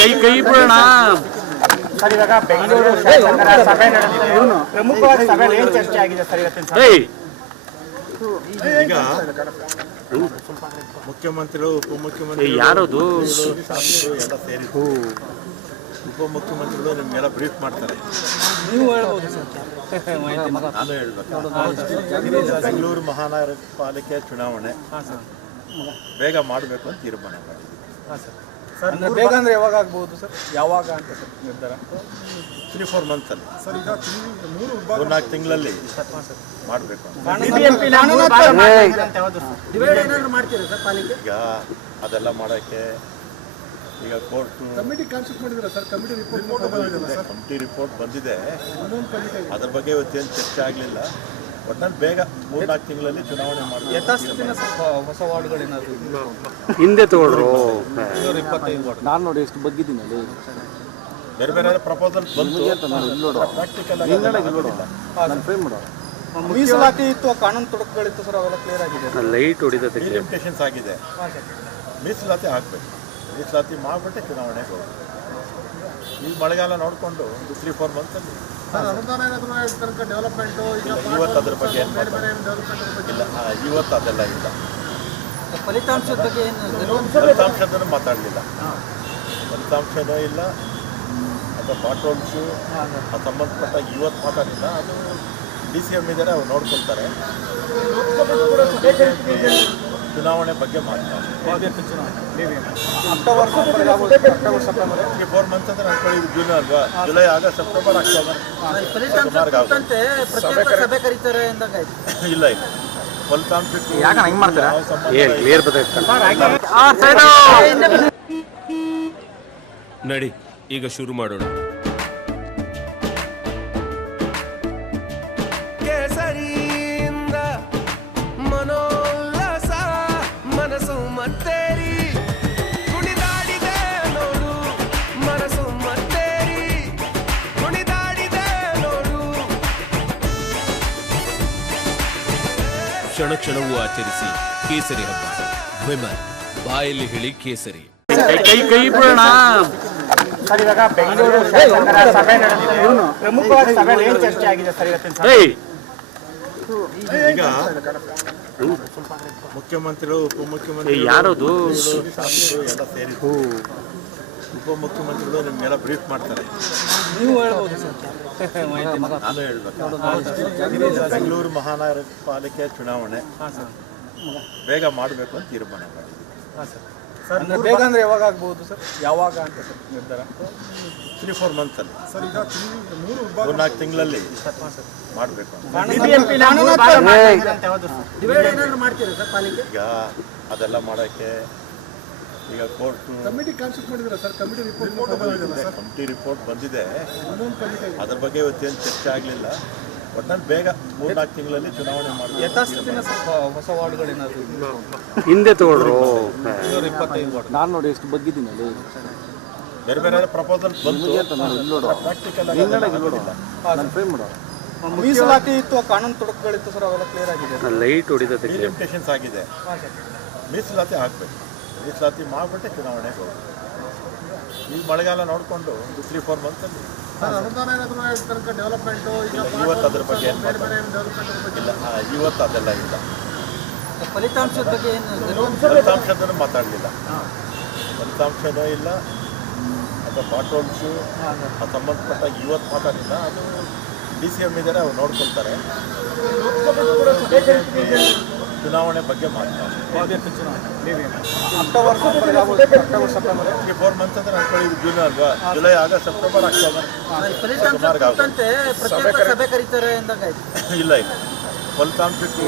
ಕೈ ಕೈ ಬಿಡೋಣ. ಸರ್ ಇವಾಗ ಬೆಂಗಳೂರು ಶಾಸಕರ ಸಭೆ ನಡೆದಿದೆ. ಪ್ರಮುಖವಾದ ಸಭೆಯಲ್ಲಿ ಏನು ಚರ್ಚೆ ಆಗಿದೆ ಸರ್ ಇವತ್ತಿನ ಸಭೆ? ಈಗ ಮುಖ್ಯಮಂತ್ರಿಗಳು ಉಪಮುಖ್ಯಮಂತ್ರಿ ಯಾರದು ಎಲ್ಲ ಸೇರಿ ಉಪಮುಖ್ಯಮಂತ್ರಿಗಳು ನಿಮ್ಗೆಲ್ಲ ಬ್ರೀಫ್ ಮಾಡ್ತಾರೆ. ನೀವು ಹೇಳ್ಬೋದು ಸರ್. ನಾನು ಹೇಳ್ಬೇಕು, ಬೆಂಗಳೂರು ಮಹಾನಗರ ಪಾಲಿಕೆ ಚುನಾವಣೆ ಬೇಗ ಮಾಡಬೇಕು ಅಂತ ತೀರ್ಮಾನ ಮಾಡಿದ್ವಿ. ಬೇಗ ಅಂದ್ರೆ ಯಾವಾಗ ಆಗ್ಬಹುದು ಸರ್? ಯಾವಾಗ ಅಂತ ಸರ್ ನಿರ್ಧಾರ? 3-4 ಮಂತ್ಸಲ್ಲಿ ಸರ್, ಈಗ 3-4 ತಿಂಗಳಲ್ಲಿ ಮಾಡಬೇಕು. ಈಗ ಅದೆಲ್ಲ ಮಾಡೋಕ್ಕೆ ಈಗ ಕೋರ್ಟ್ ಕಮಿಟಿ ಕಾನ್ಸ್ಟಿಟ್ಯೂಟ್ ಮಾಡಿದ್ರೆ ಸರ್, ಕಮಿಟಿ ರಿಪೋರ್ಟ್ ಬಂದಿದೆ. ಅದ್ರ ಬಗ್ಗೆ ಇವತ್ತೇನು ಚರ್ಚೆ ಆಗಲಿಲ್ಲ. ಒಟ್ನಲ್ಲಿ ಬೇಗ 3-4 ತಿಂಗಳಲ್ಲಿ ಚುನಾವಣೆ ಮಾಡಿ ಹೊಸ ವಾರ್ಡ್ಗಳೇನಾದ್ರು ಹಿಂದೆ ತಗೊಳ್ರು. 25 ವಾರ್ಡ್ ನಾನು ನೋಡಿ ಎಷ್ಟು ಬಗ್ಗಿದ್ದೀನಿ ಅಲ್ಲಿ. ಬೇರೆ ಬೇರೆ ಪ್ರಪೋಸಲ್ ಬಂತು, ಪ್ರಾಕ್ಟಿಕಲ್ ಮೀಸಲಾತಿ ಇತ್ತು, ಕಾನೂನು ತೊಡಕುಗಳಿತ್ತು ಸರ್, ಅವೆಲ್ಲ ಕ್ಲಿಯರ್ ಆಗಿದೆ. ಲೈಟ್ ಹೊಡಿತದೆ, ಲಿಮಿಟೇಷನ್ಸ್ ಆಗಿದೆ. ಮೀಸಲಾತಿ ಹಾಕಬೇಕು. ಮೀಸಲಾತಿ ಮಾಡಿಬಿಟ್ಟೆ ಚುನಾವಣೆಗೆ ಹೋಗಿ. ಈ ಮಳೆಗಾಲ ನೋಡಿಕೊಂಡು 3-4 ಮಂತ್ಸಲ್ಲಿ ಇವತ್ತು ಅದ್ರ ಬಗ್ಗೆ ಏನು ಇಲ್ಲ. ಇವತ್ತು ಅದೆಲ್ಲ ಇಲ್ಲ. ಫಲಿತಾಂಶದ ಬಗ್ಗೆ ಫಲಿತಾಂಶದನ್ನು ಮಾತಾಡಲಿಲ್ಲ. ಫಲಿತಾಂಶನೂ ಇಲ್ಲ ಅಥವಾ ಬಾಟೋಲ್ಸು ಸಂಬಂಧಪಟ್ಟ ಇವತ್ತು ಮಾತಾಡಲಿಲ್ಲ. ಅದು DCM ಇದ್ದಾರೆ, ಅವ್ರು ನೋಡ್ಕೊಳ್ತಾರೆ. ಚುನಾವಣೆ ಬಗ್ಗೆ ಮಾತಾಡ್ತಾರೆ. ಅಕ್ಟೋಬರ್ 4 ಮಂತ್ಸ್ ಅಂದ್ರೆ ಅನ್ಕೊಳ್ಳಿ, ಇದು ಜೂನ್ ಅಲ್ವಾ? ಜುಲೈ, ಆಗಸ್ಟ್, ಸೆಪ್ಟೆಂಬರ್, ಅಕ್ಟೋಬರ್ ಇಲ್ಲ ಇಲ್ಲ. ಫಲಿತಾಂಶಕ್ಕೆ ನಡಿ ಈಗ ಶುರು ಮಾಡೋಣ. ಕೇಸರಿಯಿಂದ ಮನೋಲ್ಲಾಸ ಮನಸ್ಸು ಮತ್ತೇರಿ ಕುಣಿದಾಡಿದೆ ನೋಡು, ಮನಸ್ಸು ಮತ್ತೇರಿ ಕುಣಿದಾಡಿದೆ ನೋಡು. ಕ್ಷಣ ಕ್ಷಣವೂ ಆಚರಿಸಿ ಕೇಸರಿ ಹಬ್ಬ. ವಿಮಲ್ ಬಾಯಲ್ಲಿ ಹೇಳಿ ಕೇಸರಿ. ಕೈ ಕೈ ಬಿಡೋಣ. ಸರ್ ಇವಾಗ ಬೆಂಗಳೂರು ಶಾಸಕರ ಸಭೆ ನಡೆದಿದೆ. ಪ್ರಮುಖವಾದ ಸಭೆಯಲ್ಲಿ ಏನು ಚರ್ಚೆ ಆಗಿದೆ ಸರ್ ಇವತ್ತಿನ ಸಭೆ? ಈಗ ಮುಖ್ಯಮಂತ್ರಿಗಳು ಉಪಮುಖ್ಯಮಂತ್ರಿ ಯಾರದು ಎಲ್ಲ ಸೇರಿ ಉಪಮುಖ್ಯಮಂತ್ರಿಗಳು ನಿಮ್ಗೆಲ್ಲ ಬ್ರೀಫ್ ಮಾಡ್ತಾರೆ. ನೀವು ಹೇಳ್ಬೋದು ಸರ್. ನಾನು ಹೇಳ್ಬೇಕು, ಬೆಂಗಳೂರು ಮಹಾನಗರ ಪಾಲಿಕೆ ಚುನಾವಣೆ ಬೇಗ ಮಾಡಬೇಕು ಅಂತ ತೀರ್ಮಾನ ಮಾಡಿದ್ವಿ. ಬೇಗ ಅಂದ್ರೆ ಯಾವಾಗ ಆಗ್ಬಹುದು ಸರ್? ಯಾವಾಗ ಅಂತ ಸರ್ ನಿರ್ಧಾರ? 3-4 ಮಂತ್ಸಲ್ಲಿ ಸರ್, ಈಗ 3-4 ತಿಂಗಳಲ್ಲಿ ಮಾಡಬೇಕು. ಈಗ ಅದೆಲ್ಲ ಮಾಡೋಕ್ಕೆ ಈಗ ಕೋರ್ಟ್ ಕಮಿಟಿ ಕಾನ್ಸ್ಟಿಟ್ಯೂಟ್ ಮಾಡಿದ್ರೆ ಸರ್, ಕಮಿಟಿ ರಿಪೋರ್ಟ್ ಬಂದಿದೆ. ಅದ್ರ ಬಗ್ಗೆ ಇವತ್ತೇನು ಚರ್ಚೆ ಆಗಲಿಲ್ಲ. ಒಟ್ನಲ್ಲಿ ಬೇಗ 3-4 ತಿಂಗಳಲ್ಲಿ ಚುನಾವಣೆ ಮಾಡಿ ಹೊಸ ವಾರ್ಡ್ಗಳೇನಾದ್ರು ಹಿಂದೆ ತಗೊಳ್ರು. 25 ವಾರ್ಡ್ ನಾನು ನೋಡಿ ಎಷ್ಟು ಬಗ್ಗಿದ್ದೀನಿ ಅಲ್ಲಿ. ಬೇರೆ ಬೇರೆ ಪ್ರಪೋಸಲ್ ಬಂತು, ಪ್ರಾಕ್ಟಿಕಲ್ ಮೀಸಲಾತಿ ಇತ್ತು, ಕಾನೂನು ತೊಡಕುಗಳಿತ್ತು ಸರ್, ಅವೆಲ್ಲ ಕ್ಲಿಯರ್ ಆಗಿದೆ. ಲೈಟ್ ಹೊಡಿತದೆ, ಲಿಮಿಟೇಷನ್ಸ್ ಆಗಿದೆ. ಮೀಸಲಾತಿ ಹಾಕಬೇಕು. ಮೀಸಲಾತಿ ಮಾಡಿಬಿಟ್ಟೆ ಚುನಾವಣೆಗೆ ಹೋಗಿ. ಈ ಮಳೆಗಾಲ ನೋಡಿಕೊಂಡು 3-4 ಮಂತ್ಸಲ್ಲಿ ಇವತ್ತು ಅದ್ರ ಬಗ್ಗೆ ಏನು ಇಲ್ಲ. ಇವತ್ತು ಅದೆಲ್ಲ ಇಲ್ಲ. ಫಲಿತಾಂಶದ ಬಗ್ಗೆ ಫಲಿತಾಂಶದನ್ನು ಮಾತಾಡಲಿಲ್ಲ. ಫಲಿತಾಂಶನೂ ಇಲ್ಲ ಅಥವಾ ಬಾಟೋಲ್ಸು ಸಂಬಂಧಪಟ್ಟ ಇವತ್ತು ಮಾತಾಡಲಿಲ್ಲ. ಅದು DCM ಇದ್ದಾರೆ, ಅವ್ರು ನೋಡ್ಕೊಳ್ತಾರೆ. ಚುನಾವಣೆ ಬಗ್ಗೆ ಮಾತಾಡ್ತಾರೆ. ಅಕ್ಟೋಬರ್ 4 ಮಂತ್ಸ್ ಅಂದ್ರೆ ಅನ್ಕೊಳ್ಳಿ, ಇದು ಜೂನ್ ಅಲ್ವಾ? ಜುಲೈ, ಆಗಸ್ಟ್, ಸೆಪ್ಟೆಂಬರ್, ಅಕ್ಟೋಬರ್ ಇಲ್ಲ ಇಲ್ಲ. ಫಲಿತಾಂಶಕ್ಕೆ